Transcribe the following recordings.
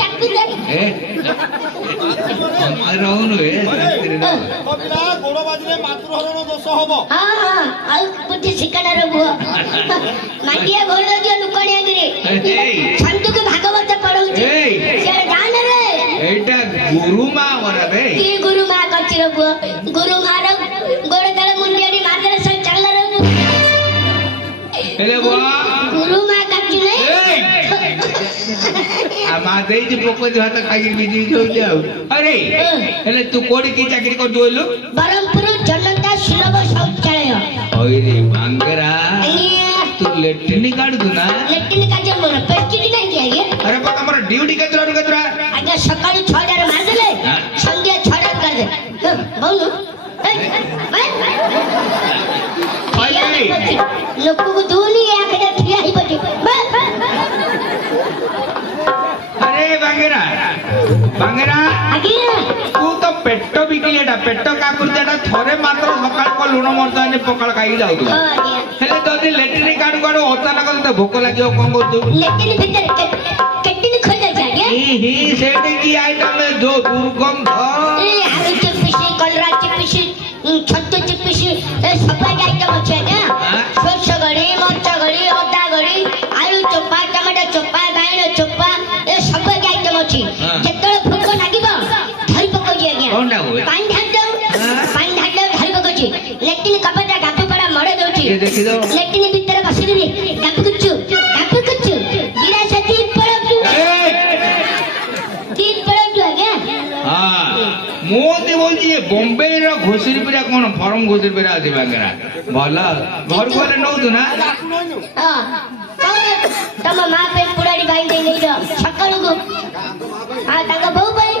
ଚାକୁ ଦେ ରହୁନୁ ଗୋଡ ବାଜିଲେ ମାତୃହରଣ ଦୋଷ ହବ। ହଁ ହଁ ଆଉ ବୁଝି ଶିକାଣର ବୁହ ମାଣ୍ଡିଆ ଭୋର ଦିଅ ଲୁକଣିଆଗିରି ସନ୍ତୁକୁ ଭାଗବତ ପଢଉଛି ସିଆଡେ ଗାଁ ରେ এইটা গুরু মা বরাবে কি গুরু মা কচির বুহ গুরু মার গোড় তলে মুন্ডিয়াটি মাথারে সব চালর এলে বুয়া গুরু মা কাচি রে মা দেইছি পকোজি ভাত খাইকি বিজি হই যাও আরে এলে তু কোডি কি চাকরি করছু বললু বরমপুর জনতা সুলভ শৌচালয় ওই রে বাঙ্গরা তু লেট্রিন কাটু না লেট্রিন কাজে মোর পেস্টিডি নাই কি আগে আরে বাবা আমার ডিউটি কেতরা আগে সকাল 6টার মার দেলে সন্ধ্যা 6টার কর দে বলু লোকକୁ দুনি একটা ঠিয়া হই বটি আরে বাঙ্গেরা আগে তু তো পেট বিকিলেটা পেট কাকুরটা থরে মাত্র সকাল কো লুণ মরচ আনি পকাল খাই যাউতু হেলে যদি লেট্রিন কাটু কাটু অচানক তো ভোক লাগিও কোন করতু লেট্রিন ভিতরে কেটিনি খোলা যায় হি সেটা কি আইটেম जो दुर्गंध ए आलू चिप्सी कलरा चिप्सी छत्तू चिप्सी ए सब आइटम আছে না সরষ গড়ি মরচা গড়ি অদা গড়ি আলু চোপা টমেটো চোপা বাইণ চোপা এ সব আইটম আছে যেতলে ভোক লাগিব ধরি পকজি আজ্ঞা কোনটা হোয় পানি ঢাল ধরি পকজি লেট্রিন কপটা গাপু পড়া মড়ে দউছি ये देखि दो লেট্রিন ভিতরে বসি দিবি গাপু কুচু গিলাস তিন পড়ু তিন পড়ু আজ্ঞা हां मोदी बोलছি बॉम्बे रो घोसरी पिरा कोन फॉर्म घोसरी पिरा আছে বাঙ্গরা ভালো ঘর ঘরে নউতু না तम माँ पे पुरानी भाई दे नहीं दो सकाळू को हां ताका बहु भाई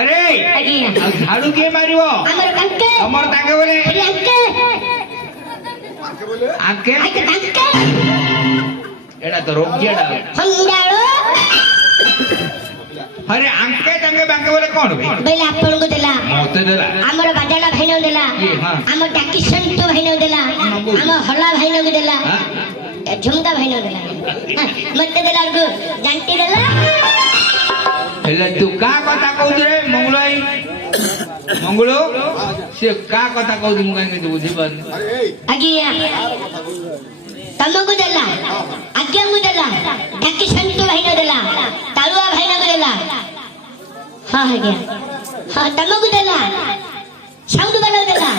अरे आज्ञा झाड़ू के मारिवो हमर कंके हमर ताके बोले अरे अंके आके आके कंके एडा तो रोगियाडा हंडाळो अरे अंके तंगे बांके बोले कोन बे बेला आपण को देला मते देला हमर बाजाला भाई न देला हमर टाकी संतो भाई न देला हमर हल्ला भाई न देला झुमका भाई न देला मते देला को जानती देला हेले तू का कथा कहू रे मंगलो से का कथा कहू मु काई बुझी पार आज्ञा तमको देला आज्ञा को देला टाकी संतो भाई न देला तालुआ भाई न देला हां आज्ञा हां तमको देला साउंड वाला देला